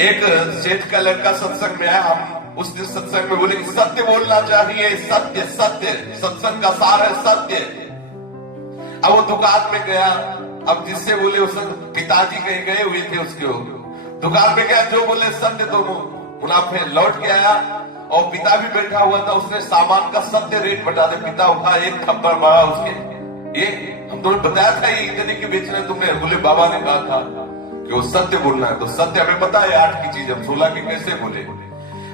एक सेठ का लड़का सत्संग में आया। हम उस दिन सत्संग में बोले कि सत्य बोलना चाहिए, सत्य सत्य, सत्संग का सार है सत्य। अब वो दुकान में गया, अब जिससे बोले उस पिताजी कहीं गए हुए थे उसके दुकान में गया, जो बोले सत्य तो मुनाफे लौट के आया और पिता भी बैठा हुआ था। उसने सामान का सत्य रेट बता दे, पिता उठा एक थप्पड़ मारा उसके। ये हम तुम्हें बताया था ये इतने के बेचने तुमने, बोले बाबा ने कहा था कि वो सत्य बोलना है, तो सत्य हमें पता है 8 की चीज, हम 16 की कैसे बोले।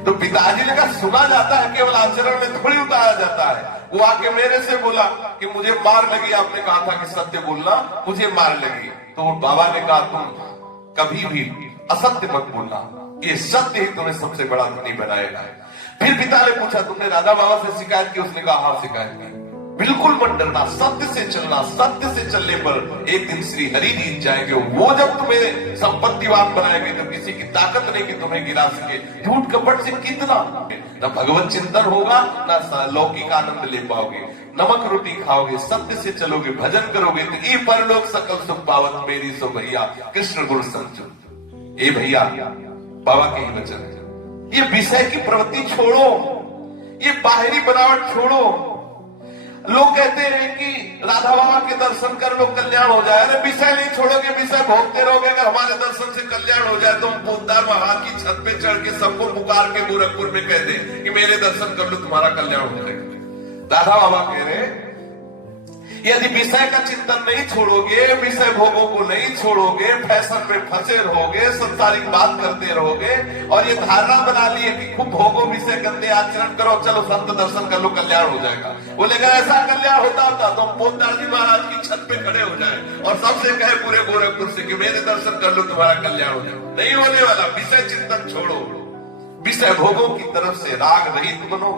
तो पिताजी ने कहा सुना जाता है, केवल आचरण में थोड़ी उतारा जाता है। वो आके मेरे से बोला कि मुझे मार लगी, आपने कहा था कि सत्य बोलना, मुझे मार लगी। तो बाबा ने कहा तुम कभी भी असत्य मत बोलना, ये सत्य ही तुम्हें सबसे बड़ा धनी बनाएगा। फिर पिता ने पूछा तुमने राधा बाबा से शिकायत की? उसने कहा हाँ शिकायत की। बिल्कुल मत डरना, सत्य से चलना, सत्य से चलने पर एक दिन श्री हरि जीत जाएंगे। वो जब तुम्हें संपत्तिवान बनाएंगे तो किसी की ताकत नहीं कि तुम्हें गिरा सके। झूठ कपट से कितना न भगवत चिंतन होगा, न लौकिक आनंद ले पाओगे। नमक रोटी खाओगे, सत्य से चलोगे, भजन करोगे तो ये परलोक सकल सुख पावत मेरी सो भैया कृष्ण गुरु संचु। ए भैया बाबा के ही वचन है। ये विषय की प्रवृत्ति छोड़ो, ये बाहरी बनावट छोड़ो। लोग कहते हैं कि राधा बाबा के दर्शन कर लो कल्याण हो जाए। अरे विषय नहीं छोड़ोगे, विषय भोगते रहोगे। अगर हमारे दर्शन से कल्याण हो जाए तो हम पोदार महाराज की छत पे चढ़ के सबको पुकार के गोरखपुर में कह दे कि मेरे दर्शन कर लो तुम्हारा कल्याण हो जाएगा। राधा बाबा कह रहे यदि विषय का चिंतन नहीं छोड़ोगे, विषय भोगों को नहीं छोड़ोगे, फैशन में फंसे रहोगे, संसारिक बात करते रहोगे और ये धारणा बना ली है कि खूब भोगो, विषय गंदे आचरण करो, चलो संत दर्शन कर लो कल्याण हो जाएगा। बोले अगर ऐसा कल्याण होता तो हम पोदार जी महाराज की छत पे खड़े हो जाए और सबसे कहे पूरे गोरखपुर से कि मेरे दर्शन कर लो तुम्हारा कल्याण हो जाए। नहीं होने वाला। विषय चिंतन छोड़ो, विषय भोगों की तरफ से राग रहित बनो,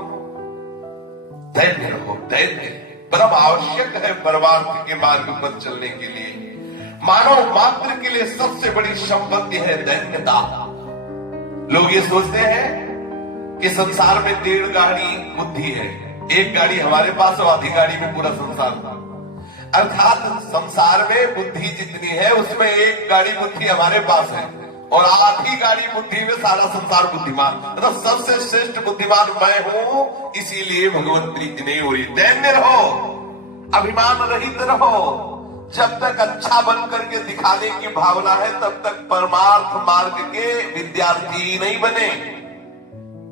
दैन्य रहो। दैन्य परम आवश्यक है परमार्थ के मार्ग पर चलने के लिए। मानव मात्र के लिए सबसे बड़ी संपत्ति है दैन्यता। लोग ये सोचते हैं कि संसार में 1.5 गाड़ी बुद्धि है, 1 गाड़ी हमारे पास और आधी गाड़ी में पूरा संसार था। अर्थात संसार में बुद्धि जितनी है उसमें 1 गाड़ी बुद्धि हमारे पास है और आधी गाड़ी बुद्धि में सारा संसार बुद्धिमान। मतलब सबसे श्रेष्ठ बुद्धिमान मैं हूं, इसीलिए भगवत प्रीति नहीं हो रही। दैन्य रहो, अभिमान रहित रहो। जब तक अच्छा बन करके दिखाने की भावना है तब तक परमार्थ मार्ग के विद्यार्थी नहीं बने।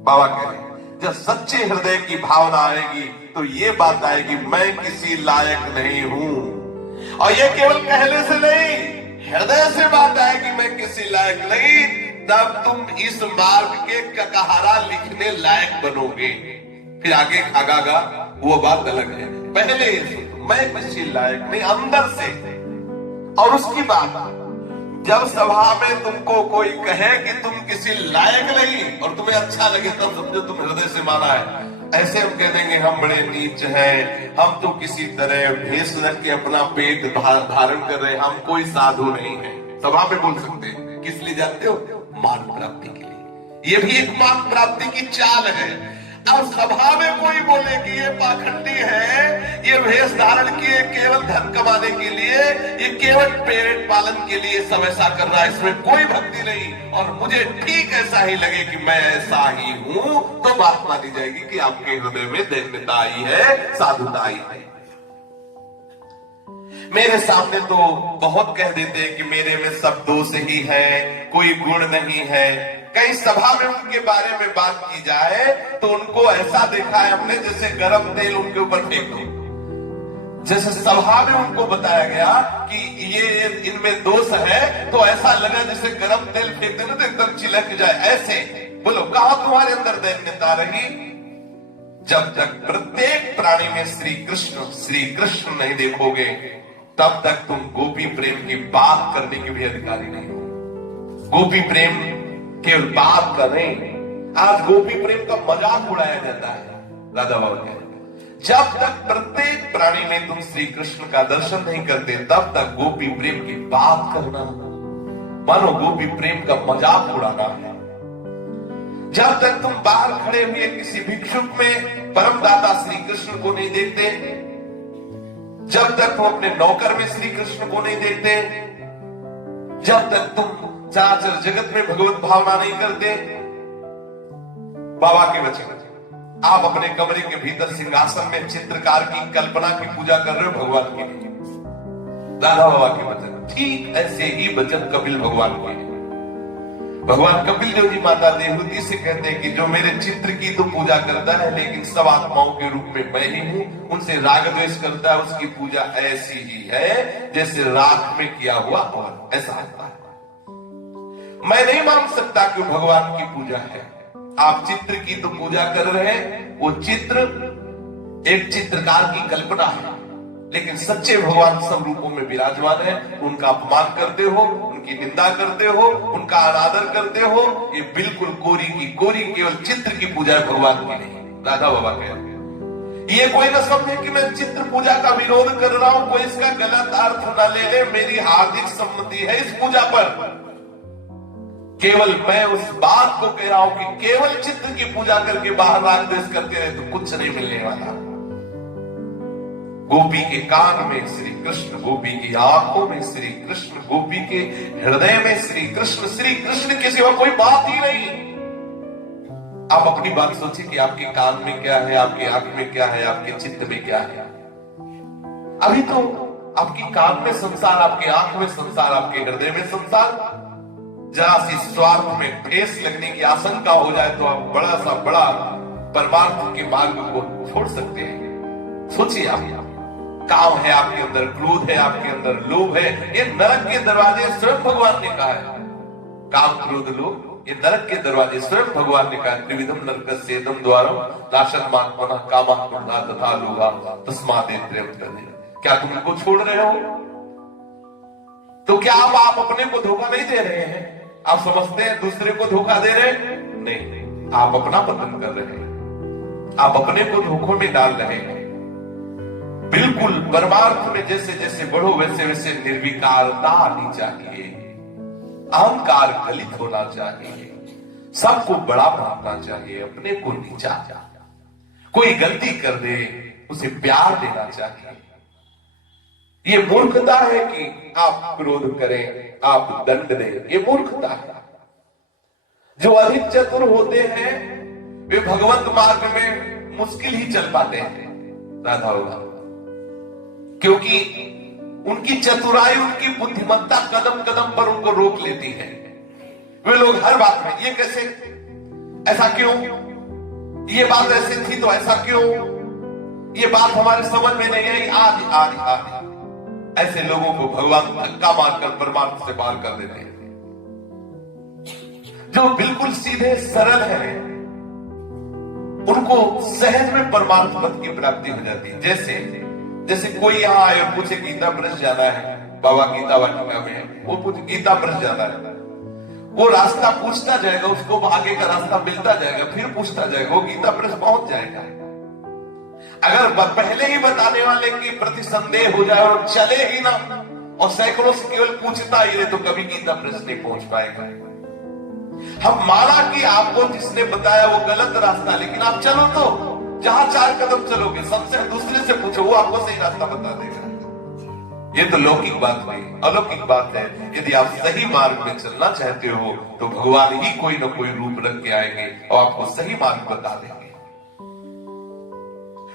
बाबा कह रहे जब सच्चे हृदय की भावना आएगी तो ये बात आएगी मैं किसी लायक नहीं हूं। और ये केवल कहने से नहीं, हृदय से बात आएगी मैं किसी लायक नहीं, तब तुम इस मार्ग के ककहारा लिखने लायक बनोगे। फिर आगे खागा वो बात अलग है। पहले मैं किसी लायक नहीं अंदर से। और उसकी बात जब सभा में तुमको कोई कहे कि तुम किसी लायक नहीं और तुम्हें अच्छा लगे तब समझो तुम हृदय से माना है। ऐसे हम कह देंगे हम बड़े नीच हैं, हम तो किसी तरह भेष रख के अपना पेट धारण कर रहे हैं, हम कोई साधु नहीं है। सभा में बोल सकते हैं, किस लिए जानते हो? मान प्राप्ति के लिए। ये भी एक मान प्राप्ति की चाल है। अब सभा में कोई बोले कि ये पाखंडी है, ये भेष धारण किए केवल धन कमाने के लिए, ये केवल पेट पालन के लिए सब ऐसा कर रहा है, इसमें कोई भक्ति नहीं और मुझे ठीक ऐसा ही लगे कि मैं ऐसा ही हूं, तो बात मानी जाएगी कि आपके हृदय में दैन्यता आई है, साधुता आई है। मेरे सामने तो बहुत कह देते हैं कि मेरे में सब दोष ही है, कोई गुण नहीं है। कई सभा में उनके बारे में बात की जाए तो उनको ऐसा देखा है हमने जैसे गरम तेल उनके ऊपर फेंक दो। जैसे सभा में उनको बताया गया कि ये इनमें दोष है तो ऐसा लगा जैसे गरम तेल फेंक देना तो एकदम चिलक जाए। ऐसे बोलो कहा तुम्हारे अंदर दैन्यता रही? जब तक प्रत्येक प्राणी में श्री कृष्ण नहीं देखोगे तब तक तुम गोपी प्रेम की बात करने के भी अधिकारी नहीं हो। गोपी प्रेम केवल बात का नहीं, आज गोपी प्रेम का मजाक उड़ाया जाता है। राधा बाबा कहते जब तक प्रत्येक प्राणी में तुम श्री कृष्ण का दर्शन नहीं करते तब तक गोपी प्रेम की बात करना मानो गोपी प्रेम का मजाक उड़ाना है। जब तक तुम बाहर खड़े हुए किसी भिक्षुक में परम दाता श्री कृष्ण को नहीं देखते, जब तक तुम अपने नौकर में श्री कृष्ण को नहीं देखते, जब तक तुम चराचर जगत में भगवत भावना नहीं करते। बाबा के वचन, आप अपने कमरे के भीतर सिंहासन में चित्रकार की कल्पना की पूजा कर रहे हो भगवान के लिए। दादा बाबा के वचन ठीक ऐसे ही वचन कपिल भगवान के हैं। भगवान कपिल देव जी माता देवहूति से कहते हैं कि जो मेरे चित्र की तो पूजा करता है, लेकिन सब आत्माओं के रूप में मैं ही हूं, उनसे राग द्वेष करता है, उसकी पूजा ऐसी ही है जैसे राख में किया हुआ और ऐसा होता है। मैं नहीं मान सकता कि भगवान की पूजा है। आप चित्र की तो पूजा कर रहे हैं, वो चित्र एक चित्रकार की कल्पना है, लेकिन सच्चे भगवान सब रूपों में विराजमान है। उनका अपमान करते हो, उनकी निंदा करते हो, उनका अनादर करते हो, ये बिल्कुल कोरी की कोरी केवल चित्र की पूजा है, भगवान की नहीं। दादा बाबा कहते हैं ये कोई ना समझे कि मैं चित्र पूजा का विरोध कर रहा हूं, कोई इसका गलत अर्थ न ले ले। मेरी हार्दिक सम्मति है इस पूजा पर। केवल मैं उस बात को कह रहा हूं कि केवल चित्र की पूजा करके बाहर राग द्वेष करते रहे तो कुछ नहीं मिलने वाला। गोपी के कान में श्री कृष्ण, गोपी की आंखों में श्री कृष्ण, गोपी के हृदय में श्री कृष्ण। श्री कृष्ण के सिवा कोई बात ही नहीं। आप अपनी बात सोचिए कि आपके कान में क्या है, आपकी आंख में क्या है, आपके चित्त में क्या है। अभी तो आपकी कान में संसार, आपकी आंख में संसार, आपके हृदय में संसार। जरा सी स्वार्थ में ठेस लगने की आशंका हो जाए तो आप बड़ा सा बड़ा परमार्थ के मार्ग को छोड़ सकते हैं। सोचिए, आप काम है आपके अंदर, क्रोध है आपके अंदर, लोभ है, ये नरक के दरवाजे स्वयं भगवान ने कहा है। काम, क्रोध, लोभ, ये नरक के दरवाजे स्वयं भगवान ने कहा है। त्रिविधम नरकस्येदम द्वारम नाशनमात्मनः कामः क्रोधः तथा लोभः तस्मादेव तदेव। क्या तुम इनको छोड़ रहे हो? तो क्या आप अपने को धोखा नहीं दे रहे हैं? आप समझते हैं दूसरे को धोखा दे रहे हैं? नहीं, आप अपना पतन कर रहे हैं, आप अपने को धोखों में डाल रहे हैं। बिल्कुल परमार्थ में जैसे जैसे बढ़ो वैसे वैसे निर्विकारता आनी चाहिए, अहंकार गलित होना चाहिए, सबको बड़ा मानना चाहिए, अपने को नीचा। कोई गलती कर दे उसे प्यार देना चाहिए। ये मूर्खता है कि आप क्रोध करें, आप दंड दें, ये मूर्खता है। जो अधिक चतुर होते हैं वे भगवत मार्ग में मुश्किल ही चल पाते हैं। राधा होगा, क्योंकि उनकी चतुराई, उनकी बुद्धिमत्ता कदम कदम पर उनको रोक लेती है। वे लोग हर बात में ये कैसे, ऐसा क्यों, ये बात ऐसी थी तो ऐसा क्यों, ये बात हमारे समझ में नहीं आई, आदि आदि आदि। ऐसे लोगों को भगवान धक्का मारकर परमार्थ से पार कर देते हैं। जो बिल्कुल सीधे सरल है उनको सहज में परमार्थ पद की प्राप्ति हो जाती है। जैसे कोई यहां आए और पूछे गीता ब्रज जाना है, बाबा गीता वाटिका में है, वो पूछे गीता ब्रज जाना है, वो रास्ता पूछता जाएगा, उसको आगे का रास्ता मिलता जाएगा, फिर पूछता जाएगा, वो गीता ब्रज पहुंच जाएगा। अगर पहले ही बताने वाले की प्रति संदेह हो जाए और चले ही ना, और सैकड़ों से केवल पूछता ही रहे, तो कभी गीता ब्रज नहीं पहुंच पाएगा। हम माना कि आपको जिसने बताया वो गलत रास्ता, लेकिन आप चलो तो जहां 4 कदम चलोगे सबसे दूसरे से पूछो, वो आपको सही रास्ता बता देगा। ये तो लौकिक बात हुई। अलौकिक बात है, यदि आप सही मार्ग में चलना चाहते हो तो भगवान ही कोई ना कोई रूप रख के आएंगे और आपको सही मार्ग बता देंगे।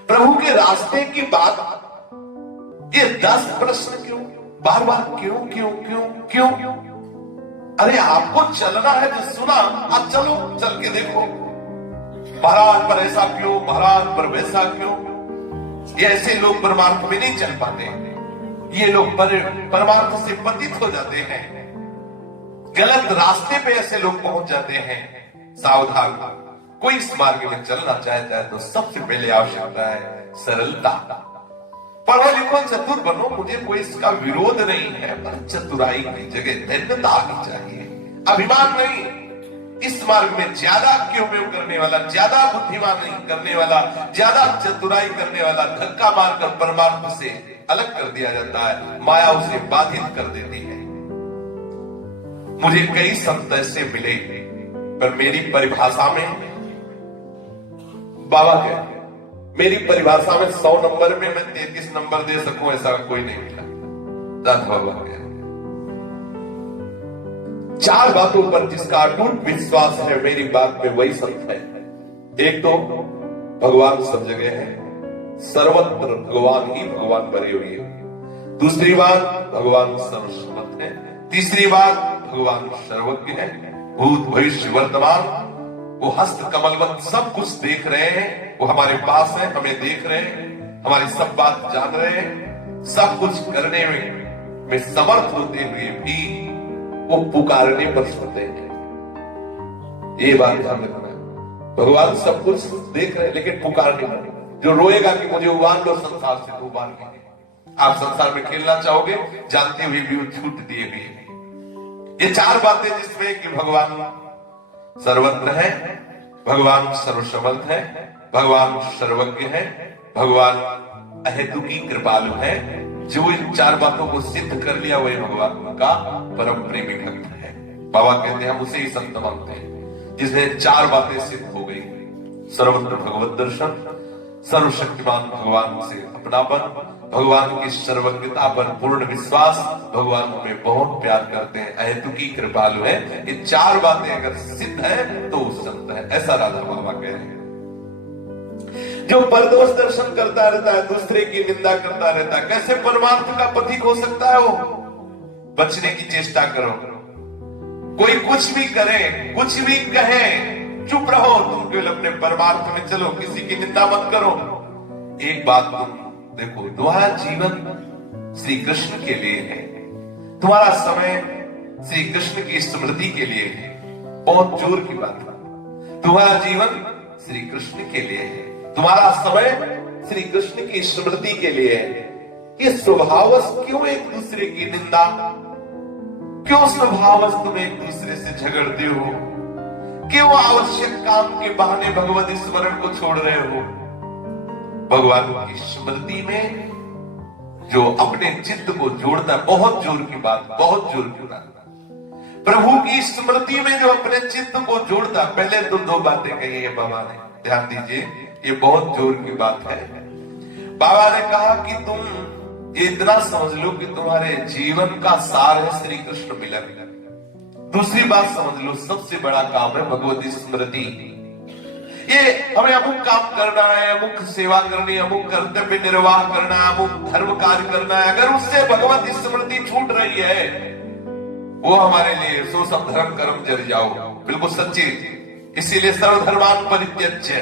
प्रभु के रास्ते की बात, ये 10 प्रश्न क्यों, बार बार क्यों क्यों क्यों क्यों क्यों? अरे आपको चलना है तो सुना, आप चलो, चल के देखो। महाराज पर ऐसा क्यों, महाराज पर वैसा क्यों? ये ऐसे लोग परमार्थ में नहीं चल पाते, ये लोग परमार्थ से पतित हो जाते हैं, गलत रास्ते पे ऐसे लोग पहुंच जाते हैं। सावधान, कोई इस मार्ग में चलना चाहता है तो सबसे पहले आवश्यकता है सरलता। पढ़ो लिखो चतुर बनो, मुझे कोई इसका विरोध नहीं है, पर चतुराई की जगह धन्यता आनी चाहिए, अभिमान नहीं। इस मार्ग में ज्यादा क्यों उपयोग करने वाला, ज्यादा बुद्धिमान नहीं करने वाला, ज्यादा चतुराई करने वाला धक्का मारकर परमार्थ से अलग कर दिया जाता है, माया उसे बाधित कर देती है। मुझे कई संत ऐसे मिले, पर मेरी परिभाषा में बाबा कहते, मेरी परिभाषा में 100 नंबर में मैं 33 नंबर दे सकूं ऐसा कोई नहीं मिला। दादा बाबा कहते, 4 बातों पर जिसका अटूट विश्वास है मेरी बात में वही संत है। एक तो भगवान सब जगह है, सर्वत्र भगवान ही भगवान भरे हुए है। दूसरी बात, भगवान सर्वसमर्थ है। तीसरी बात, भगवान सर्वज्ञ है, भूत भविष्य वर्तमान वो हस्त कमलवत सब कुछ देख रहे हैं। वो हमारे पास है, हमें देख रहे हैं, हमारी सब बात जान रहे हैं। सब कुछ करने में समर्थ होते हुए भी वो पुकारने पर सुनते हैं। ये बात ध्यान रखना है। भगवान सब कुछ देख रहे हैं लेकिन पुकारने पर। जो रोएगा कि मुझे उबाल लो संसार से, तो उबाल के आप संसार में खेलना चाहोगे, जानते हुए भी वो छूट दिए भी है। ये 4 बातें जिसमें कि भगवान सर्वत्र है, भगवान सर्वसमर्थ है, भगवान सर्वज्ञ है, भगवान अहेतुकी कृपालु है। जो इन 4 बातों को सिद्ध कर लिया वही भगवान का परम प्रेमी भक्त है। बाबा कहते हैं हम उसे ही संत मानते हैं जिसने 4 बातें सिद्ध हो गई। सर्वत्र भगवत दर्शन, सर्वशक्तिमान भगवान से अपनापन, भगवान की सर्वज्ञता पर पूर्ण विश्वास, भगवान हमें बहुत प्यार करते हैं, अहेतुकी कृपालु है। ये 4 बातें अगर सिद्ध है तो वो संत है। ऐसा राधा बाबा कह रहे हैं। जो परदोष दर्शन करता रहता है, दूसरे की निंदा करता रहता है, कैसे परमार्थ का पथिक हो सकता है वो? बचने की चेष्टा करो। कोई कुछ भी करे, कुछ भी कहे, चुप रहो। तुम केवल अपने परमार्थ में चलो, किसी की निंदा मत करो। एक बात तुम देखो, तुम्हारा जीवन श्री कृष्ण के लिए है, तुम्हारा समय श्री कृष्ण की स्मृति के लिए है। बहुत जोर की बात है। तुम्हारा जीवन श्री कृष्ण के लिए है, तुम्हारा समय श्री कृष्ण की स्मृति के लिए है। ये स्वभावश क्यों एक दूसरे की निंदा, क्यों स्वभावश तुम एक दूसरे से झगड़ते हो, क्यों आवश्यक काम के बहाने भगवत स्मरण को छोड़ रहे हो? भगवान की स्मृति में जो अपने चित्त को जोड़ता है, बहुत जोर की बात, बहुत जोर की बात। प्रभु की स्मृति में जो अपने चित्त को जोड़ता, पहले तो 2 बातें कही है बाबा ने, ध्यान दीजिए, ये बहुत जोर की बात है। बाबा ने कहा कि तुम ये इतना समझ लो कि तुम्हारे जीवन का सार है श्री कृष्ण मिलन। दूसरी बात समझ लो, सबसे बड़ा काम है भगवत स्मृति। ये हमें अमुक काम करना है, अमुक सेवा करनी है, अमुक कर्तव्य निर्वाह करना है, अमुक धर्म कार्य करना है। अगर उससे भगवत स्मृति छूट रही है, वो हमारे लिए सो सब धर्म कर्म जल जाओ, बिल्कुल सच्ची। इसीलिए सर्वधर्मान परित्यज्य,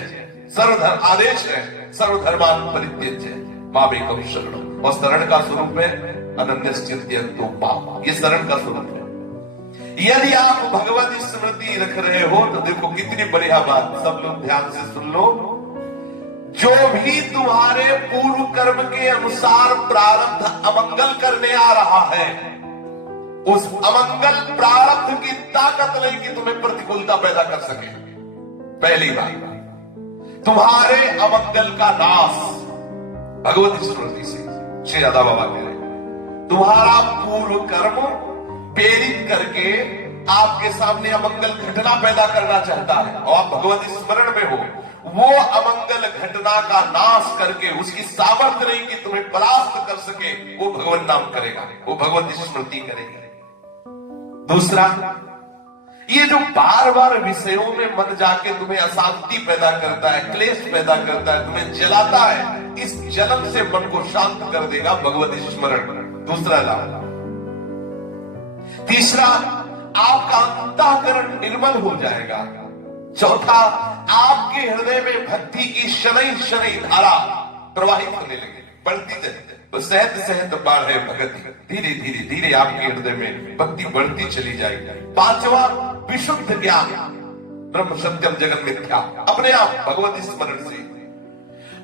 सर्वधर्म आदेश है, सर्वधर्मान परित्यज्य मामेकम शरणम। और शरण का स्वरूप है अनन्यश्चित्यन्तो माम। ये शरण का स्वरूप है। यदि आप भगवत स्मृति रख रहे हो तो देखो कितनी बढ़िया बात, सब लोग ध्यान से सुन लो। जो भी तुम्हारे पूर्व कर्म के अनुसार प्रारब्ध अमंगल करने आ रहा है, उस अमंगल प्रारब्ध की ताकत नहीं कि तुम्हें प्रतिकूलता पैदा कर सके। पहली बात, तुम्हारे अमंगल का नाश भगवत स्मृति से। श्री राधा बाबा कह रहे तुम्हारा पूर्व कर्म प्रेरित करके आपके सामने अमंगल घटना पैदा करना चाहता है और आप भगवत स्मरण में हो, वो अमंगल घटना का नाश करके उसकी सामर्थ्य नहीं कि तुम्हें परास्त कर सके, वो भगवत नाम करेगा, वो भगवत स्मृति करेगी। दूसरा, ये जो बार बार विषयों में मन जाके तुम्हें अशांति पैदा करता है, क्लेश पैदा करता है, तुम्हें जलाता है, इस जलन से मन को शांत कर देगा भगवत स्मरण। दूसरा लाभ। तीसरा, आपका अंतःकरण निर्मल हो जाएगा। चौथा, आपके हृदय में भक्ति की शनै शनै धारा प्रवाहित होने लगे, बढ़ती जाए। तो सहत सहत बढ़े भक्ति, धीरे धीरे धीरे आपके हृदय में भक्ति बढ़ती चली जाएगी। पांचवा, विशुद्ध ज्ञान, ब्रह्म सत्यम जगत मिथ्या, अपने आप भगवत स्मरण से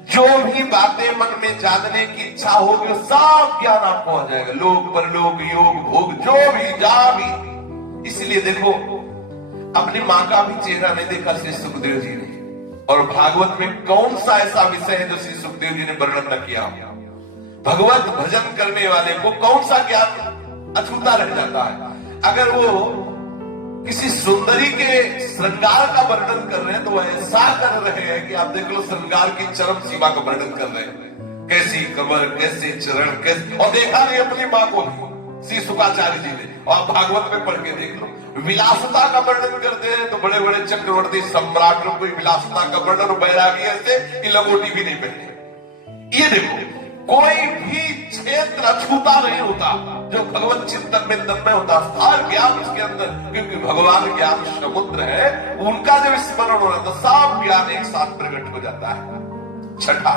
जो भी बातें मन में जानने की इच्छा होगी सब ज्ञान आपको आ जाएगा। लोक परलोक योग भोग जो भी जहां भी। इसलिए देखो, अपनी मां का भी चेहरा नहीं देखा श्री सुखदेव जी ने, और भागवत में कौन सा ऐसा विषय है जो श्री सुखदेव जी ने वर्णन न किया? भगवत भजन करने वाले को कौन सा ज्ञान अछूता रह जाता है? अगर वो किसी सुंदरी के श्रृंगार का वर्णन कर रहे हैं तो ऐसा कर रहे हैं कि आप देख लो श्रृंगार की चरम सीमा का वर्णन कर रहे हैं। कैसी कमर, कैसे चरण, कैसे, और देखा नहीं अपनी मां को श्री शुकाचार्य जी ने, और भागवत में पढ़ के देख लो, विलासता का वर्णन करते हैं तो बड़े बड़े चक्रवर्ती सम्राटों को विलासता का वर्णन बैरागी ऐसे कि लंगोटी भी नहीं पहने। ये देखो, कोई भी क्षेत्र अछूता नहीं होता जो भगवत चिंतन में तन्मय होता, हर ज्ञान उसके अंदर, क्योंकि भगवान ज्ञान समुद्र है, उनका जब स्मरण हो रहा तो सब ज्ञान एक साथ प्रकट हो जाता है। छठा,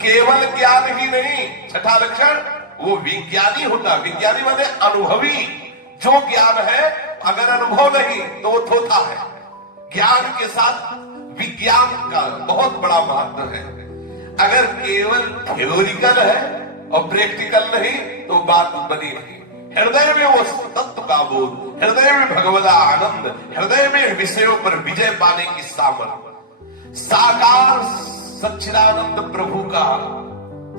केवल ज्ञान ही नहीं, छठा लक्षण वो विज्ञानी होता। विज्ञानी माने अनुभवी। जो ज्ञान है अगर अनुभव नहीं तो वो थोथा है। ज्ञान के साथ विज्ञान का बहुत बड़ा महत्व है। अगर केवल थ्योरिकल है और प्रैक्टिकल नहीं तो बात बनी नहीं। हृदय में वो तत्व का बोध, हृदय में भगवदा आनंद, हृदय में विषयों पर विजय पाने की सामर्थ्य, साकार सच्चिदानंद प्रभु का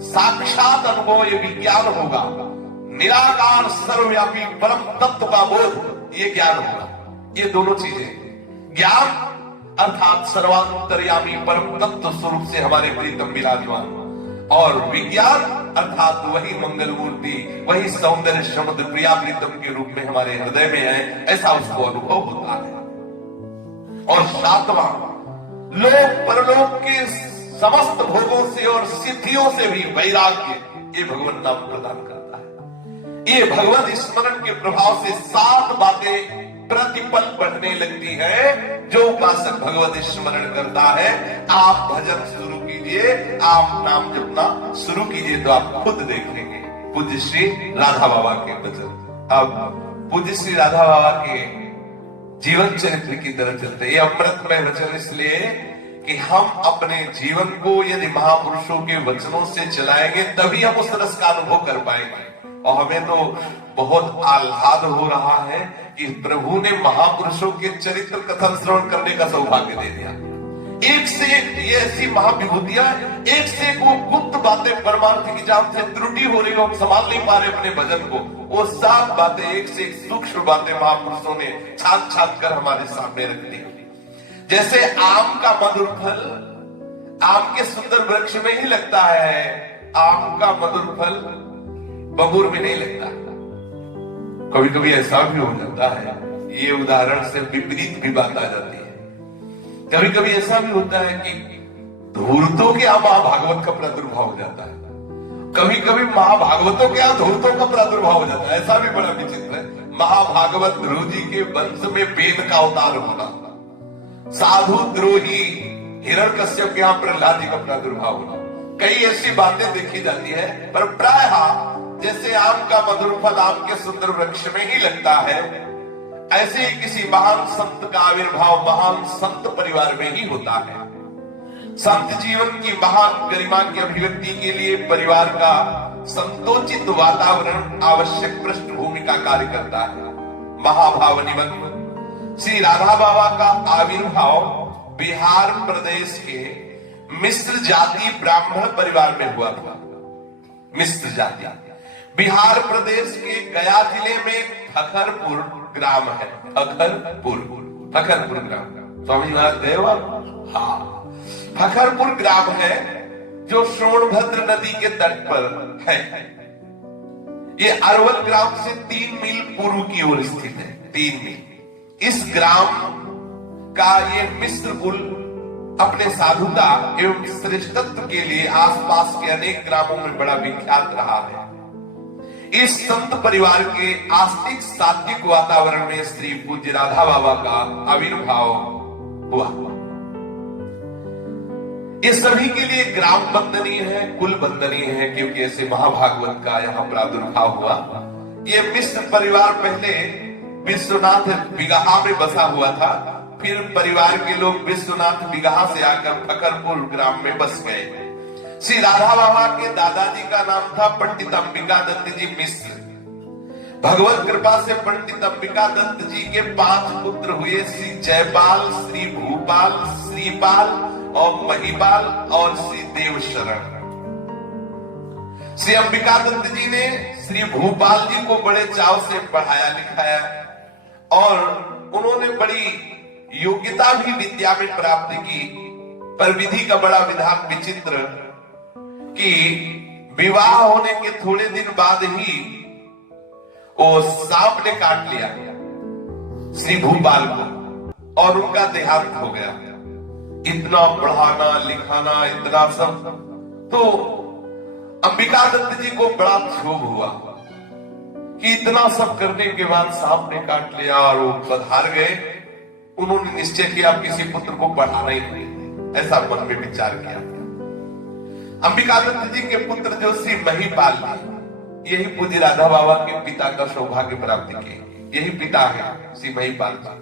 साक्षात अनुभव ये विज्ञान होगा। निराकार सर्वव्यापी परम तत्व का बोध ये ज्ञान होगा। ये दोनों चीजें, ज्ञान अर्थात सर्वांतर्यामी परम तत्व स्वरूप से हमारे प्रीतम विराजमान, और विज्ञान अर्थात वही मंगल मूर्ति, वही सौंदर्य समुद्र प्रिया प्रीतम के रूप में हमारे हृदय में है, ऐसा उसको अनुभव होता है। और सातवां, लोक परलोक के समस्त भोगों से और सिद्धियों से भी वैराग्य ये भगवान नाम प्रदान करता है। ये भगवत स्मरण के प्रभाव से 7 बातें प्रतिपल बढ़ने लगती है। जो उपासक भगवत स्मरण करता है, आप भजन शुरू कीजिए, आप नाम जपना शुरू कीजिए तो आप खुद देखेंगे। पूज्य श्री राधा बाबा के वचन। अब पूज्य श्री राधा बाबा के जीवन चरित्र की तरफ चलते। ये अमृतमय वचन इसलिए कि हम अपने जीवन को यदि महापुरुषों के वचनों से चलाएंगे तभी हम उस रस का अनुभव कर पाएंगे। और हमें तो बहुत आह्लाद हो रहा है कि प्रभु ने महापुरुषों के चरित्र कथन श्रवण करने का सौभाग्य दे दिया। एक से एक ये ऐसी महाविभूतियां, एक से एक वो गुप्त बातें परमार्थ की जान से त्रुटि हो रही हो, हम संभाल नहीं पा रहे अपने भजन को, वो 7 बातें एक से एक सूक्ष्म बातें महापुरुषों ने छान छान कर हमारे सामने रख दी। जैसे आम का मधुर फल आम के सुंदर वृक्ष में ही लगता है, आम का मधुर फल बबूर में नहीं लगता। कभी कभी ऐसा भी हो जाता है, ये उदाहरण से विपरीत भी बात आ जाती है। कभी कभी ऐसा भी होता है कि धूर्तों के यहाँ महाभागवत का प्रादुर्भाव हो जाता है, कभी कभी महाभागवतों के यहाँ धूर्तों का प्रादुर्भाव हो जाता है। ऐसा भी बड़ा विचित्र है। महाभागवत ध्रुव जी के वंश में वेद का अवतार होना, साधु द्रोही हिरण्यकश्यप के यहाँ प्रहलाद जी का प्रादुर्भाव होना, कई ऐसी बातें देखी जाती है। पर प्रायः जैसे आम का मधुर फल आम के सुंदर वृक्ष में ही लगता है, ऐसे ही किसी महान संत का आविर्भाव महान संत परिवार में ही होता है। संत जीवन की महान गरिमा की अभिव्यक्ति के लिए परिवार का संतोचित वातावरण आवश्यक पृष्ठभूमि का कार्य करता है। महाभाव निमग्न श्री राधा बाबा का आविर्भाव बिहार प्रदेश के मिश्र जाति ब्राह्मण परिवार में हुआ था। मिश्र जाति बिहार प्रदेश के गया जिले में फखरपुर ग्राम है। फखरपुर ग्राम स्वामी महाराज देवा, हाँ, फखरपुर ग्राम है जो सोनभद्र नदी के तट पर है। ये अरवल ग्राम से 3 मील पूर्व की ओर स्थित है। 3 मील। इस ग्राम का ये मिश्र कुल अपने साधुता एवं श्रेष्ठत्व के लिए आसपास के अनेक ग्रामों में बड़ा विख्यात रहा है। इस संत परिवार के आस्तिक सात्विक वातावरण में श्री पूज्य राधा बाबा का आविर्भाव हुआ। ये सभी के लिए ग्राम वंदनीय है, कुल वंदनीय है, क्योंकि ऐसे महाभागवत का यहाँ प्रादुर्भाव हुआ। ये मिश्र परिवार पहले विश्वनाथ बिगहा में बसा हुआ था, फिर परिवार के लोग विश्वनाथ बिगहा से आकर फखरपुर ग्राम में बस गए। श्री राधा बाबा के दादाजी का नाम था पंडित अंबिका दत्त जी मिश्र। भगवत कृपा से पंडित अंबिका दत्त जी के 5 पुत्र हुए, श्री जयपाल, श्री भूपाल, श्रीपाल और महिपाल और श्री देवशरण। श्री अंबिका दत्त जी ने श्री भूपाल जी को बड़े चाव से पढ़ाया लिखाया और उन्होंने बड़ी योग्यता भी विद्या में प्राप्त की। पर विधि का बड़ा विधान विचित्र कि विवाह होने के थोड़े दिन बाद ही वो सांप ने काट लिया। श्री भूपाल को, और उनका देहांत हो गया। इतना पढ़ाना लिखाना इतना सब, तो अंबिका दत्त जी को बड़ा क्षोभ हुआ कि इतना सब करने के बाद सांप ने काट लिया और वो पधार गए। उन्होंने निश्चय किया किसी पुत्र को पढ़ाना ही नहीं, ऐसा मन में विचार किया। अंबिका दत्त जी के पुत्र जो श्री महिपाल जी, यही पूज्य राधा बाबा के पिता का सौभाग्य प्राप्त किए, यही पिता है श्री महिपाल जी।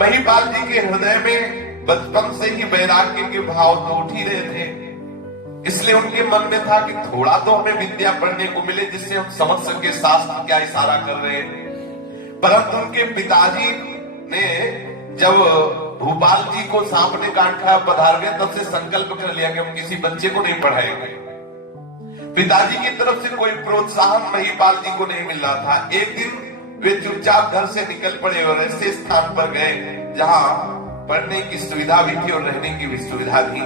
महिपाल जी के हृदय में बचपन से ही वैराग्य के भाव तो उठ ही रहे थे, इसलिए उनके मन में था कि थोड़ा तो हमें विद्या पढ़ने को मिले जिससे हम समझ सके शास्त्र क्या इशारा कर रहे हैं। परंतु उनके पिताजी ने जब भूपाल जी को सांप ने काट खाया पधार गए, तब से संकल्प कर लिया कि हम किसी बच्चे को नहीं पढ़ाएंगे। पिताजी की तरफ से कोई प्रोत्साहन महिपाल जी को नहीं मिल रहा था। एक दिन वे चुपचाप घर से निकल पड़े और ऐसे स्थान पर गए जहां पढ़ने की सुविधा भी थी और रहने की भी सुविधा थी।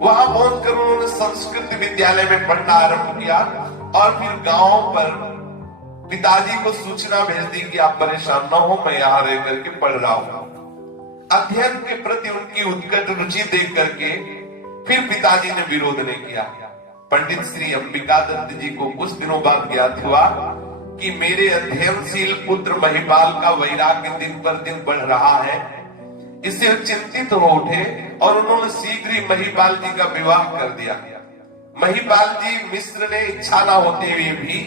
वहां पहुंचकर उन्होंने संस्कृत विद्यालय में पढ़ना आरंभ किया और फिर गांव पर पिताजी को सूचना भेज दी कि आप परेशान न हो, मैं यहाँ रह करके पढ़ रहा हूं। अध्ययन के प्रति उनकी उत्कट रुचि देख करके फिर पिताजी ने विरोध नहीं किया। पंडित श्री अंबिका दत्त जी को कुछ दिनों बाद ज्ञात हुआ कि मेरे अध्ययनशील पुत्र महिपाल का वैराग्य दिन पर दिन बढ़ रहा है। इससे चिंतित हो उठे और उन्होंने शीघ्र ही महिपाल जी का विवाह कर दिया। महिपाल जी मिस्र ने इच्छा न होते हुए भी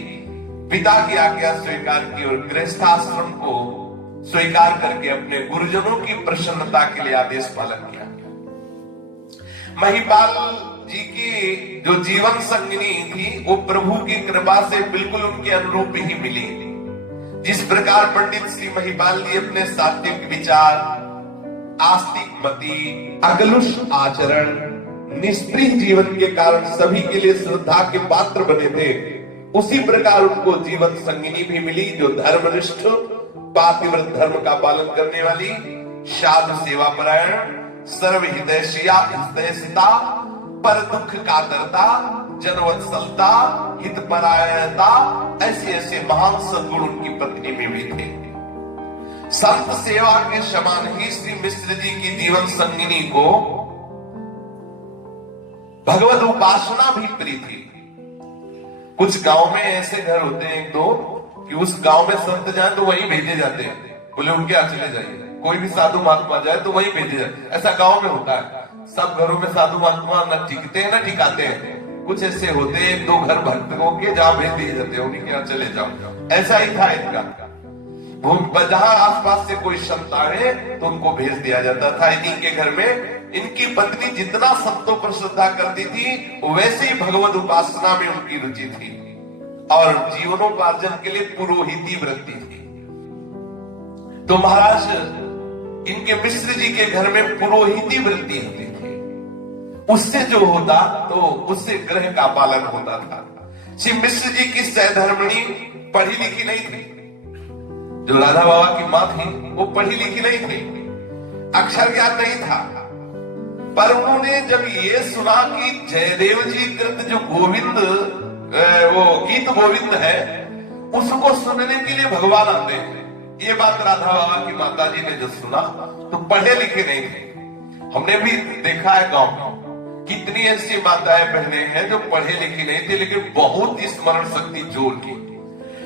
पिता की आज्ञा स्वीकार की और गृहस्थाश्रम को स्वीकार करके अपने गुरुजनों की प्रसन्नता के लिए आदेश पालन किया। महिपाल जी की जो जीवन संगिनी थी वो प्रभु की कृपा से बिल्कुल उनके अनुरूप ही मिली। जिस प्रकार पंडित श्री महिपाल जी अपने सात्विक विचार, आस्तिक मति, अगलुष आचरण, निष्प्रिय जीवन के कारण सभी के लिए श्रद्धा के पात्र बने थे, उसी प्रकार उनको जीवन संगिनी भी मिली जो धर्मनिष्ठ, पातिव्रत धर्म का पालन करने वाली, साधु सेवा परायण, सर्वहितैषिया हितैषिता, पर दुख कातरता, जनवत्सलता, हितपरायणता, ऐसे ऐसे महान सद्गुण उनकी पत्नी में भी थे। संत सेवा के समान ही श्री मिश्र जी की जीवन संगिनी को भगवत उपासना भी प्रिय थी। कुछ गांव में ऐसे घर होते हैं एक दो कि उस गांव में संत जाए तो वहीं भेजे जाते हैं, बोले उनके यहाँ चले जाइए। कोई भी साधु महात्मा जाए तो वहीं भेजे जाते, ऐसा गांव में होता है। सब घरों में साधु महात्मा न टिकते हैं न टिकाते हैं। कुछ ऐसे होते हैं एक दो घर भक्तों के जहाँ भेज दिए जाते हैं, उनके यहाँ चले जाओ। ऐसा ही था इनका। जहां आसपास से कोई संत आए तो उनको भेज दिया जाता था। इन्हीं के घर में इनकी पत्नी जितना संतों पर श्रद्धा करती थी वैसे ही भगवत उपासना में उनकी रुचि थी और जीवनोपार्जन के लिए पुरोहिती वृत्ति थी। तो महाराज इनके मिश्र जी के घर में पुरोहिती वृत्ति होती थी। उससे जो होता तो उससे ग्रह का पालन होता था। श्री मिश्र जी की सहधर्मिणी पढ़ी लिखी नहीं थी। जो राधा बाबा की माँ थी वो पढ़ी लिखी नहीं थी, अक्षर ज्ञान नहीं था। पर उन्होंने जब ये सुना कि जयदेव जी कृत जो गोविंद वो गीत गोविंद है उसको सुनने के लिए भगवान आते हैं, ये बात राधा बाबा की माता जी ने जब सुना तो पढ़े लिखे नहीं थे। हमने भी देखा है गांव में कितनी ऐसी माताएं बहनें हैं जो पढ़े लिखी नहीं थी लेकिन बहुत स्मरण शक्ति जोर की।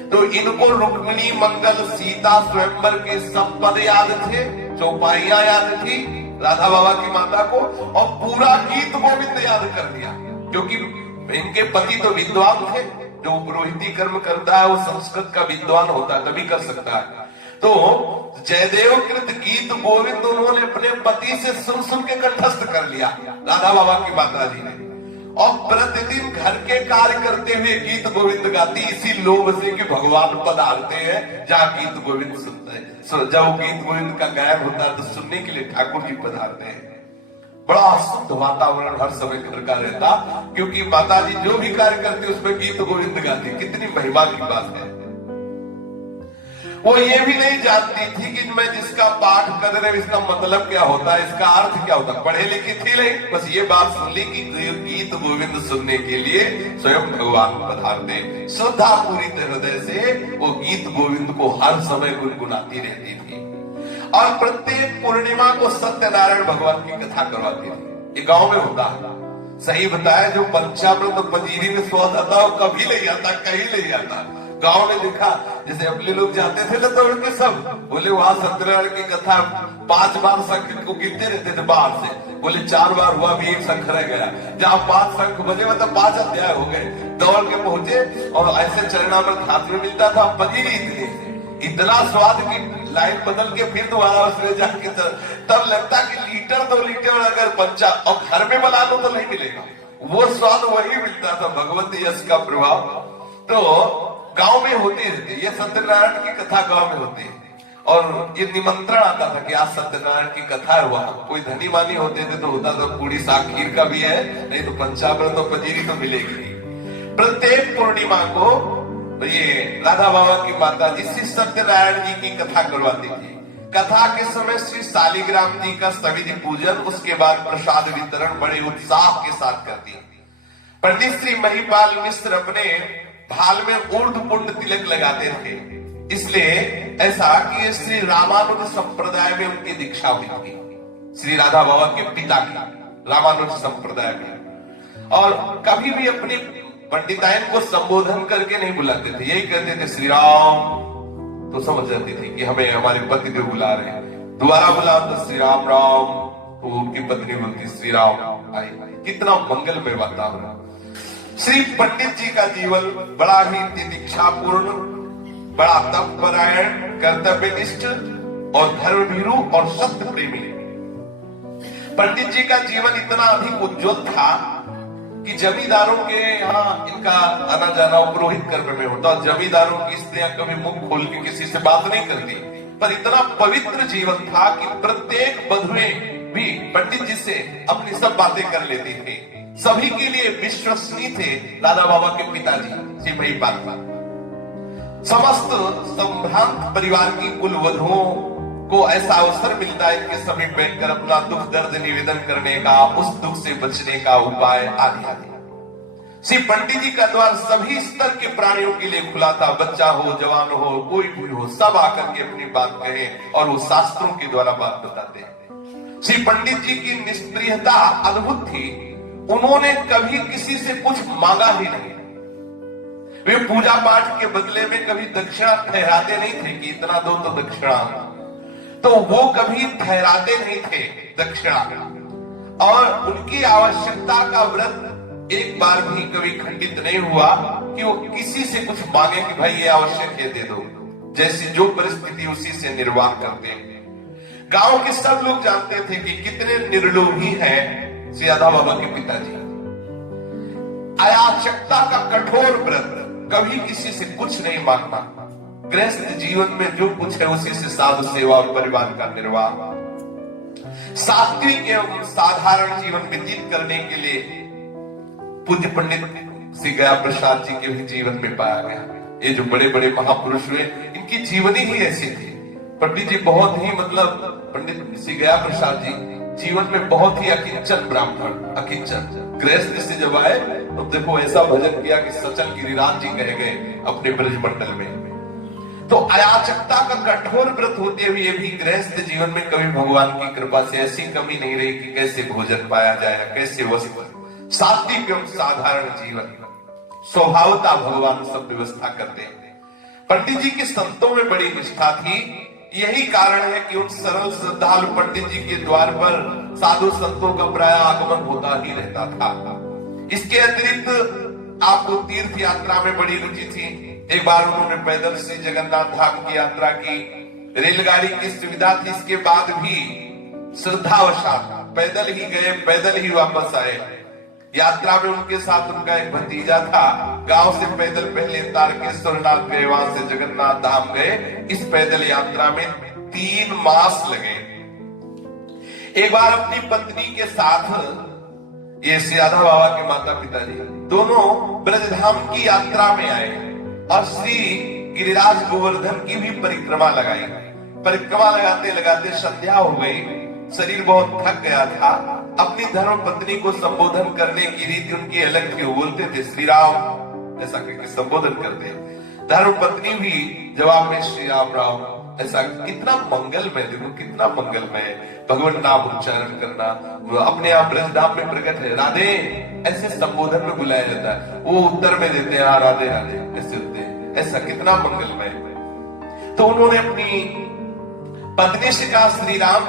तो इनको रुक्मिणी, मंगल, सीता, स्वयंवर के सब पद याद थे, चौपाइयां याद थी राधा बाबा की माता को, और पूरा गीत गोविंद याद कर दिया। क्योंकि इनके पति तो विद्वान थे, जो पुरोहिती कर्म करता है वो संस्कृत का विद्वान होता है तभी कर सकता है। तो जयदेव कृत गीत गोविंद उन्होंने अपने पति से सुन सुन के कंठस्थ कर लिया राधा बाबा की माता जी ने, और प्रतिदिन घर के कार्य करते हुए गीत गोविंद गाती, इसी लोभ से कि भगवान पधारते हैं जहाँ गीत गोविंद सुनते हैं। जब गीत गोविंद का गायब होता है तो सुनने के लिए ठाकुर जी पधारते हैं। बड़ा शुद्ध वातावरण हर समय घर का रहता, क्योंकि माता जी जो भी कार्य करते उसमें गीत गोविंद गाती। कितनी महिमा की बात है। वो ये भी नहीं जानती थी कि मैं जिसका पाठ कर रहे इसका मतलब क्या होता है, इसका अर्थ क्या होता है। पढ़े लिखी थी नहीं, बस ये बात सुन ली कि गीत गोविंद सुनने के लिए स्वयं भगवान पधारते। श्रद्धा पूरी हृदय से वो गीत गोविंद को हर समय गुनगुनाती रहती थी। और प्रत्येक पूर्णिमा को सत्यनारायण भगवान की कथा करवाती थी। ये गांव में होता है। सही बताया, जो पंचामृत पंजीरी में स्वाद आता वो कभी ले जाता, कहीं ले जाता। गांव में देखा, जैसे अपने लोग जाते थे ना दौड़ के, सब बोले वहां सत्यनारायण की कथा 5 बार शंख को गिनते रहते थे बाहर से, बोले 4 बार हुआ भी 1 शंख रह गया। जहां 5 शंख बजे मतलब 5 अध्याय हो गए। दौड़ के पहुंचे और ऐसे चरणामृत हाथ में मिलता था, पंजीरी इतना स्वाद की लाइन बदल के फिर दोबारा उसमें जाके तब लगता कि लीटर 2 लीटर अगर पंचा और घर में बना लो तो नहीं मिलेगा, वो स्वाद वही मिलता था। भगवती यश का प्रभाव तो गांव में होते रहते। ये सत्यनारायण की कथा गांव में होती है और ये निमंत्रण आता था कि आज सत्यनारायण की कथा है। वहां कोई धनी मानी होते थे तो होता था पूरी साग खीर का भी है, नहीं तो पंचामृत और पंजीरी तो मिलेगी। प्रत्येक पूर्णिमा को ये राधा बाबा की माता जी श्री सत्यनारायण जी की कथा करवाती थी। कथा के समय श्री शालिग्राम जी का सविधि पूजन, उसके बाद प्रसाद वितरण बड़े उत्साह के साथ करती। पंडित श्री महिपाल मिश्र अपने भाल में ऊर्ध्व पुंड तिलक लगाते थे, इसलिए ऐसा कि ये श्री रामानुज संप्रदाय में उनकी दीक्षा हुई थी। श्री राधा बाबा के पिता की रामानुज संप्रदाय में। और कभी भी अपनी पंडिताइन को संबोधन करके नहीं बुलाते थे, यही कहते थे श्री राम, तो समझ जाती थी कि हमें हमारे पति देव बुला रहे हैं। दोबारा बुलाओ तो श्री राम राम, तो उनकी पत्नी बोलती श्री राम आई। कितना मंगलमय वातावरण। श्री पंडित जी का जीवन बड़ा ही दीक्षापूर्ण, बड़ा तपपरायण, कर्तव्यनिष्ठ और धर्मभीरू और सत्य प्रेमी। पंडित जी का जीवन इतना अधिक उज्जवल था कि जमींदारों के यहाँ इनका आना जाना पुरोहित कर्म में होता। जमींदारों की स्त्रियां कभी मुंह खोल के किसी से बात नहीं करती, पर इतना पवित्र जीवन था कि प्रत्येक बधुएं भी पंडित जी से अपनी सब बातें कर लेती थी। सभी के लिए विश्वसनीय थे राधा बाबा के पिताजी श्री महिपाल। समस्त संभ्रांत परिवार की कुल वधुओं को ऐसा अवसर मिलता है कि सभी बैठकर अपना दुख दर्द निवेदन करने का, उस दुख से बचने का उपाय आदि आदि। श्री पंडित जी का द्वार सभी स्तर के प्राणियों के लिए खुला था। बच्चा हो, जवान हो, कोई भी हो, सब आकर के अपनी बात कहे और वो शास्त्रों के द्वारा बात बताते हैं। श्री पंडित जी की निष्प्रियता अद्भुत थी। उन्होंने कभी किसी से कुछ मांगा ही नहीं। वे पूजा पाठ के बदले में कभी दक्षिणा ठहराते नहीं थे कि इतना दो तो दक्षिणा, तो वो कभी ठहराते नहीं थे दक्षिणा। और उनकी आवश्यकता का व्रत एक बार भी कभी खंडित नहीं हुआ कि वो किसी से कुछ मांगे कि भाई ये आवश्यक है दे दो। जैसी जो परिस्थिति उसी से निर्वाह करते हैं। गांव के सब लोग जानते थे कि कितने निर्लोभी हैं श्री राधा बाबा के पिताजी। अयाचकता का कठोर व्रत, कभी किसी से कुछ नहीं मांगना। गृहस्थ जीवन में जो कुछ है उसी से साधु सेवा और परिवार का निर्वाह। सात्विक एवं साधारण जीवन व्यतीत करने के लिए पूज्य पंडित श्री गया प्रसाद जी के भी जीवन में पाया गया। ये जो बड़े बड़े महापुरुष हुए, इनकी जीवनी ही ऐसी थी। पंडित जी बहुत ही पंडित श्री गया प्रसाद जी जीवन में बहुत ही अकिंचन ब्राह्मण, अकिंचन गृहस्थ से जब आए तो देखो ऐसा भजन किया कि सचल गिरिराज जी कह गए अपने ब्रज मंडल में। तो अयाचकता का कठोर व्रत होते हुए भी गृहस्थ जीवन में कभी भगवान की कृपा से ऐसी कमी नहीं रही कि कैसे भोजन पाया जाए, कैसे वस्त्र। सात्विक एवं साधारण जीवन, स्वभावता भगवान सब व्यवस्था करते हैं। पंडित जी के संतों में बड़ी निष्ठा थी। यही कारण है कि उन सरल श्रद्धालु पंडित जी के द्वार पर साधु संतों का प्राय आगमन होता ही रहता था। इसके अतिरिक्त आपको तीर्थ यात्रा में बड़ी रुचि थी। एक बार उन्होंने पैदल श्री जगन्नाथ धाम की यात्रा की। रेलगाड़ी की सुविधा थी, इसके बाद भी श्रद्धावशात पैदल ही गए, पैदल ही वापस आए। यात्रा में उनके साथ उनका एक भतीजा था। गांव से पैदल पहले तारकेश्वरनाथ गए, वहां से जगन्नाथ धाम गए। इस पैदल यात्रा में 3 मास लगे। एक बार अपनी पत्नी के साथ ये श्री राधा बाबा के माता पिता जी दोनों ब्रजधाम की यात्रा में आए और श्री गिरिराज गोवर्धन की भी परिक्रमा लगाई। परिक्रमा लगाते लगाते संध्या हो गई, शरीर बहुत थक गया था। अपनी धर्म पत्नी को संबोधन करने की रीति उनकी अलग थी। वो बोलते थे श्री राम, ऐसा करके संबोधन करते। धर्म पत्नी भी जवाब में श्री राम राम, ऐसा कितना मंगलमय, देखो कितना मंगलमय। भगवान नाम उच्चारण करना, अपने आप ब्रजधाम में प्रकट है। राधे ऐसे संबोधन में बुलाया जाता है, वो उत्तर में देते हैं हाँ राधे राधे ऐसे होते हैं। ऐसा कितना मंगलमय। तो उन्होंने अपनी पत्नी से कहा श्री राम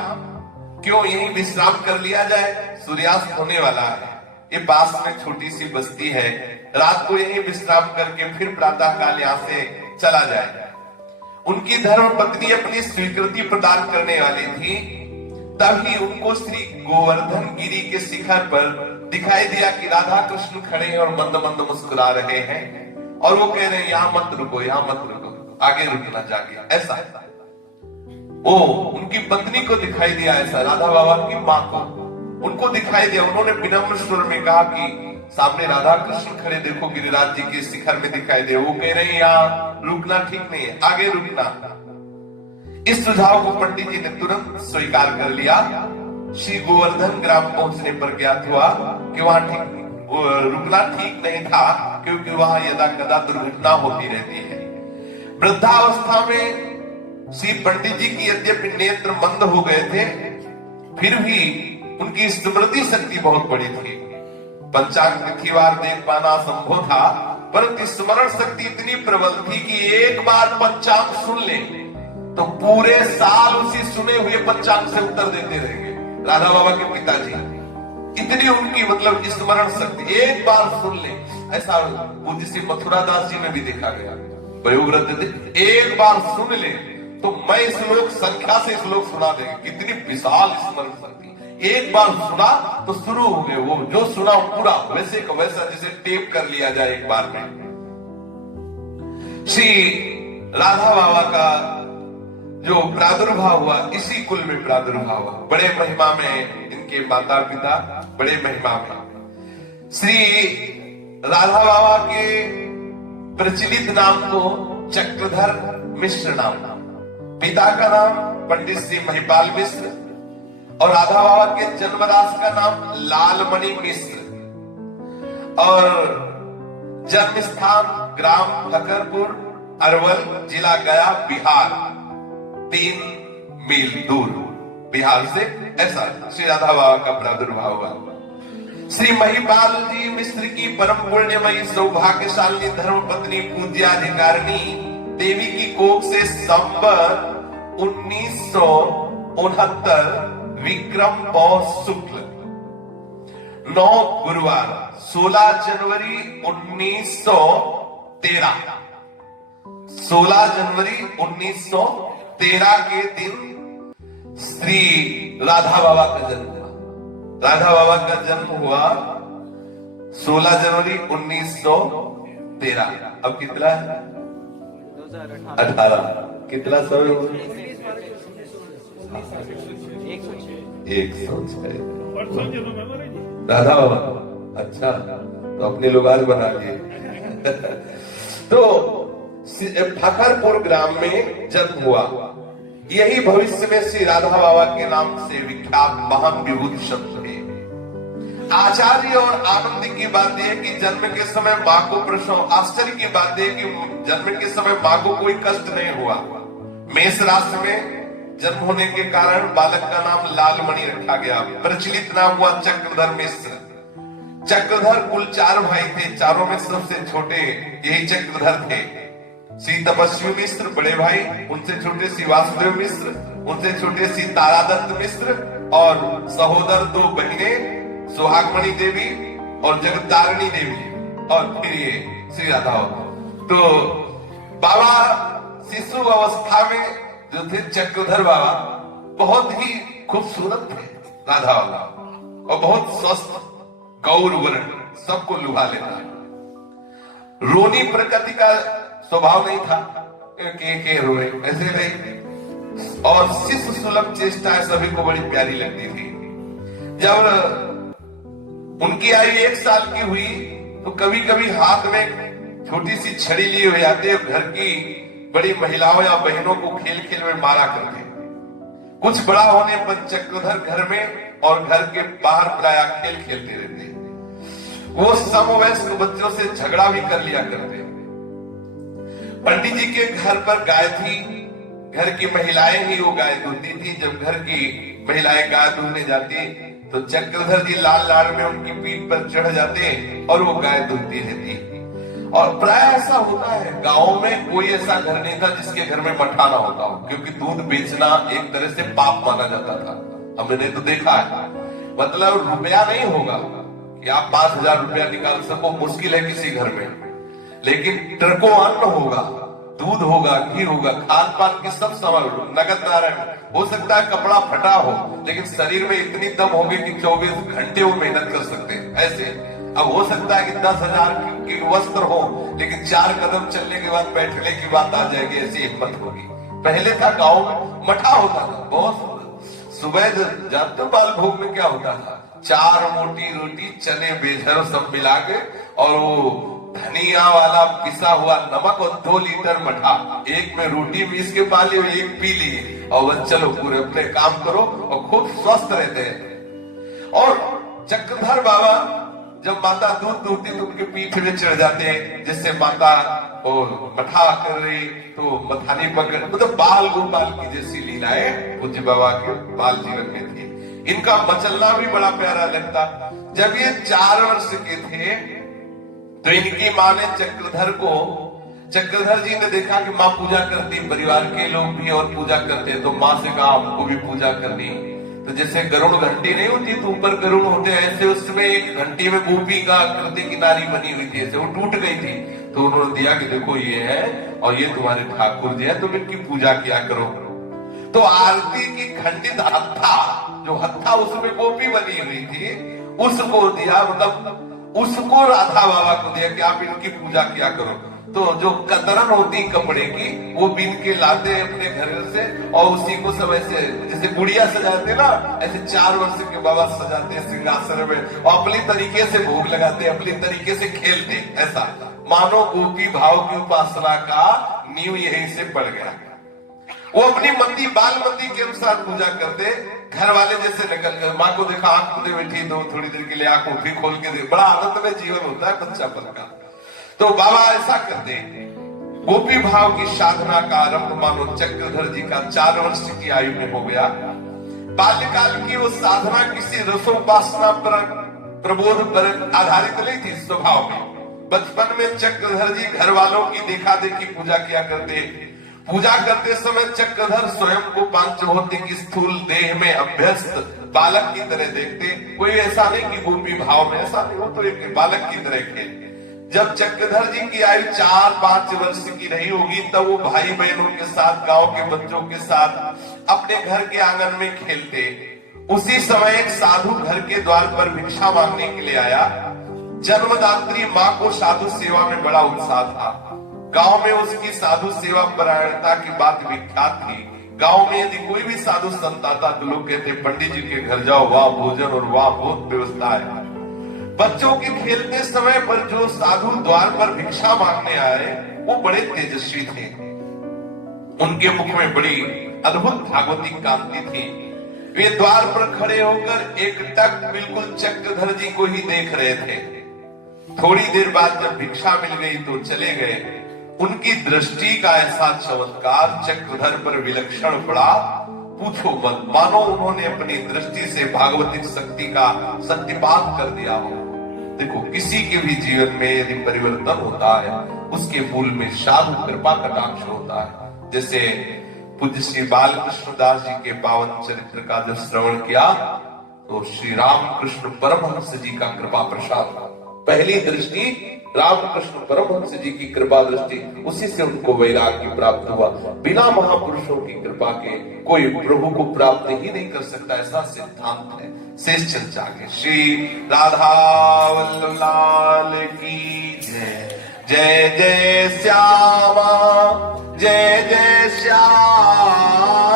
क्यों यहीं विश्राम कर लिया जाए, सूर्यास्त होने वाला है, ये पास में छोटी सी बस्ती है, रात को यहीं विश्राम करके फिर प्रातः काल यहाँ से चला जाए। उनकी धर्म पत्नी अपनी स्वीकृति प्रदान करने वाली थी, तभी उनको श्री गोवर्धन गिरी के शिखर पर दिखाई दिया कि राधा कृष्ण खड़े हैं और मंद मंद मुस्कुरा रहे हैं, और वो कह रहे हैं यहाँ मत रुको, यहाँ मत रुको, आगे रुकना जाके। ऐसा वो उनकी पत्नी को दिखाई दिया, ऐसा राधा बाबा की माँ को उनको दिखाई दिया। उन्होंने विनम्र स्वर में कहा कि सामने राधा कृष्ण खड़े देखो गिरिराज जी के शिखर में दिखाई दे। वो कह रहे हैं यहाँ रुकना ठीक नहीं है, आगे रुकना। इस सुझाव को पंडित जी ने तुरंत स्वीकार कर लिया। श्री गोवर्धन ग्राम पहुंचने पर ज्ञात हुआ कि वहां रुकना ठीक नहीं था, क्योंकि वहां यदा कदा दुर्घटना होती रहती है। वृद्धावस्था में श्री पंडित जी की यद्यपि नेत्र मंद हो गए थे, फिर भी उनकी स्मृति शक्ति बहुत बड़ी थी। पंचांग तिथिवार देख पाना असंभव था, परंतु स्मरण शक्ति इतनी प्रबल थी कि एक बार पंचांग सुन ले तो पूरे साल उसी सुने हुए पंचांग से उत्तर देते रहेंगे। राधा बाबा के पिताजी, इतनी उनकी मतलब स्मरण शक्ति, एक बार सुन ले। ऐसा पूज्य श्री मथुरा दास जी में भी देखा गया। वयोवृद्ध एक बार सुन ले तो मैं श्लोक संख्या से श्लोक सुना देंगे, कितनी विशाल स्मरण शक्ति। एक बार सुना तो शुरू हो गए, वो जो सुना पूरा वैसे का वैसा, जैसे टेप कर लिया जाए एक बार में। श्री राधा बाबा का जो प्रादुर्भाव हुआ इसी कुल में प्रादुर्भाव हुआ। बड़े महिमा में इनके माता पिता, बड़े महिमा में। श्री राधा बाबा के प्रचलित नाम को चक्रधर मिश्र नाम, पिता का नाम पंडित श्री महिपाल मिश्र, और राधा बाबा के जन्मदास का नाम लालमणि मिश्र, और जन्म स्थान ग्राम फकरपुर, अरवल, जिला गया, बिहार, 3 मील दूर बिहार से। ऐसा श्री राधा बाबा का प्रादुर्भाव हुआ। श्री महिपाल जी मिश्र की परम पुण्यमयी सौभाग्यशाली धर्म पत्नी पूज्याधिकारिणी देवी की कोख से संवत 1969 विक्रम पौष शुक्ल 9 गुरुवार 16 जनवरी 1913, 16 जनवरी 1913 के दिन श्री राधा बाबा का जन्म हुआ। राधा बाबा का जन्म हुआ 16 जनवरी 1913। अब कितना है? 18। कितना समय हुआ? 106। राधा बाबा, अच्छा तो अपने लोग आज बना लिए। तो फखरपुर ग्राम में जन्म हुआ। यही भविष्य में श्री राधा बाबा के नाम से विख्यात महान विभूति शब्द थे। आचार्य और आनंद की बात यह कि जन्म के समय मां को प्रसव, आश्चर्य की बात यह कि जन्म के समय मां को कोई कष्ट नहीं हुआ। मेष राशि में जन्म होने के कारण बालक का नाम लालमणि रखा गया। प्रचलित नाम हुआ चक्रधर मिश्र। चक्रधर कुल 4 भाई थे, चारों में सबसे छोटे यही चक्रधर थे। श्री तपस्वी मिश्र बड़े भाई, उनसे छोटे श्री वासुदेव मिश्र, उनसे छोटे श्री तारादत्त मिश्र, और सहोदर 2 बहनें सुहागमणि देवी और जगतारिणी देवी, और फिर ये श्री राधा। तो बाबा शिशु अवस्था में जो थे चक्रधर बाबा बहुत ही खूबसूरत थे राधा बाबा, और बहुत स्वस्थ गौर वर्ण, सबको लुभा लेता। रोनी प्रकृति का स्वभाव नहीं था, के रोए ऐसे नहीं, और शिशु सुलभ चेष्टाएं सभी को बड़ी प्यारी लगती थी। जब उनकी आयु 1 साल की हुई तो कभी कभी हाथ में छोटी सी छड़ी लिए हुए आते, घर की बड़ी महिलाओं या बहनों को खेल खेल में मारा करते। कुछ बड़ा होने पर चक्रधर घर में और घर के बाहर प्राय खेल खेलते रहते। वो समवयस्क बच्चों से झगड़ा भी कर लिया करते। पंडित जी के घर पर गाय थी, घर की महिलाएं ही वो गाय धुलती थी। जब घर की महिलाएं गाय धुलने जाती तो चक्रधर जी लाल लाड़ में उनकी पीठ पर चढ़ जाते और वो गाय धुलती रहती। और प्राय ऐसा होता है, गांव में कोई ऐसा घर नहीं था जिसके घर में मठा ना होता हो, क्योंकि दूध बेचना एक तरह से पाप माना जाता था। हमने तो देखा है, मतलब रुपया नहीं होगा कि आप 5,000 रुपया निकाल सको, मुश्किल है किसी घर में, लेकिन ट्रकों अन्न होगा, दूध होगा, घी होगा, खान पान की सब सामान, नगद नारायण। हो सकता है कपड़ा फटा हो, लेकिन शरीर में इतनी दम होगी कि 24 घंटे वो मेहनत कर सकते हैं। ऐसे अब हो सकता है कि 10,000 के वस्त्र हो, लेकिन 4 कदम चलने के बाद बैठने की बात आ जाएगी, ऐसी हिम्मत होगी। पहले था गांव में मठा होता था, बहुत सुबह जानते हो बाल भोग में क्या होता था, 4 मोटी रोटी, चने बेझर सब मिला के, और वो धनिया वाला पिसा हुआ नमक और 2 लीटर मठा, एक में रोटी मीस के पा ली, एक पी ली, और बस चलो पूरे अपने काम करो और खूब स्वस्थ रहते हैं। और चक्रधर बाबा जब माता दूध दूहती तो उनके पीठ में चढ़ जाते हैं, जिससे माता और मठा कर रही तो मथानी पकड़, मतलब बाल गोपाल की जैसी लीलाएं पूज्य बाबा के बाल जीवन में थी। इनका मचलना भी बड़ा प्यारा लगता। जब ये 4 वर्ष के थे तो इनकी माँ ने चक्रधर जी ने देखा कि माँ पूजा करती, परिवार के लोग भी और पूजा करते, तो माँ से कहा हमको भी पूजा करनी। तो जैसे गरुड़ घंटी नहीं होती तो ऊपर गरुड़ होते हैं, ऐसे उसमें एक घंटी में गोपी का आकृति की नारी बनी हुई थी, ऐसे वो टूट गई थी। तो उन्होंने दिया कि देखो ये है और ये तुम्हारे ठाकुर जी है, तुम इनकी पूजा किया करो। तो आरती की खंडित हत्था, जो हत्था उसमें गोपी बनी हुई थी, उसको दिया, मतलब उसको राधा बाबा को दिया कि आप इनकी पूजा किया करो। तो जो कतरन होती कपड़े की वो बीन के लाते अपने घर से, और उसी को सब ऐसे जैसे गुड़िया सजाते ना, ऐसे 4 वर्ष के बाबा सजाते सिंहासन में, और अपनी तरीके से भोग लगाते, अपनी तरीके से खेलते। ऐसा मानो गोपी भाव की उपासना का नींव यहीं से पड़ गया। वो अपनी मति बालमती के अनुसार पूजा करते। घर वाले जैसे निकल गए, माँ को देखा आंख खुले बैठी, दो थोड़ी देर के लिए आंख उठी खोल के दे, बड़ा आनंद में जीवन होता है बच्चापन का। तो बाबा ऐसा करते। गोपी भाव की साधना का आरंभ मानो चक्रधर जी का 4 वर्ष की आयु में हो गया। बाल्यकाल की वो साधना किसी रसोपासना पर प्रबोध पर आधारित नहीं थी स्वभाव में। बचपन में चक्रधर जी घर वालों की देखा देखी पूजा किया करते। पूजा करते समय चक्रधर स्वयं को पांचभौतिक स्थूल देह में अभ्यस्त बालक की तरह देखते। कोई ऐसा नहीं कि गोपी भाव में, ऐसा नहीं, हो तो एक बालक की तरह के। जब चक्रधर जी की आयु 4-5 वर्ष की रही होगी तब वो भाई बहनों के साथ, गांव के बच्चों के साथ अपने घर के आंगन में खेलते। उसी समय एक साधु घर के द्वार पर भिक्षा मांगने के लिए आया। जन्मदात्री माँ को साधु सेवा में बड़ा उत्साह था। गांव में उसकी साधु सेवा परायणता की बात विख्यात थी। गांव में यदि कोई भी साधु संत आता तो लोग कहते पंडित जी के घर जाओ, वहां भोजन और वहां बहुत व्यवस्था है। बच्चों के खेलते समय पर जो साधु द्वार पर भिक्षा मांगने आए वो बड़े तेजस्वी थे। उनके मुख में बड़ी अद्भुत भागवती कांति थी। वे द्वार पर खड़े होकर एकटक बिल्कुल चक्रधर जी को ही देख रहे थे। थोड़ी देर बाद जब भिक्षा मिल गई तो चले गए। उनकी दृष्टि का ऐसा चमत्कार चक्रधर पर विलक्षण पड़ा, पूछो मत। मानो उन्होंने अपनी दृष्टि से भागवतिक शक्ति का सत्यपात कर दिया हो। देखो, किसी के भी जीवन में यदि परिवर्तन होता है उसके मूल में साधु कृपा कटाक्ष होता है। जैसे पूज्य श्री बालकृष्ण दास जी के पावन चरित्र का जब श्रवण किया तो श्री रामकृष्ण परमहंस जी का कृपा प्रसाद, पहली दृष्टि रामकृष्ण परमहंस जी की कृपा दृष्टि, उसी से उनको वैराग्य प्राप्त हुआ। बिना महापुरुषों की कृपा के कोई प्रभु को प्राप्त ही नहीं कर सकता, ऐसा सिद्धांत है। शेष चर्चा के श्री राधा वल्लभ लाल की जय। जय जय श्यामा, जय जय श्याम।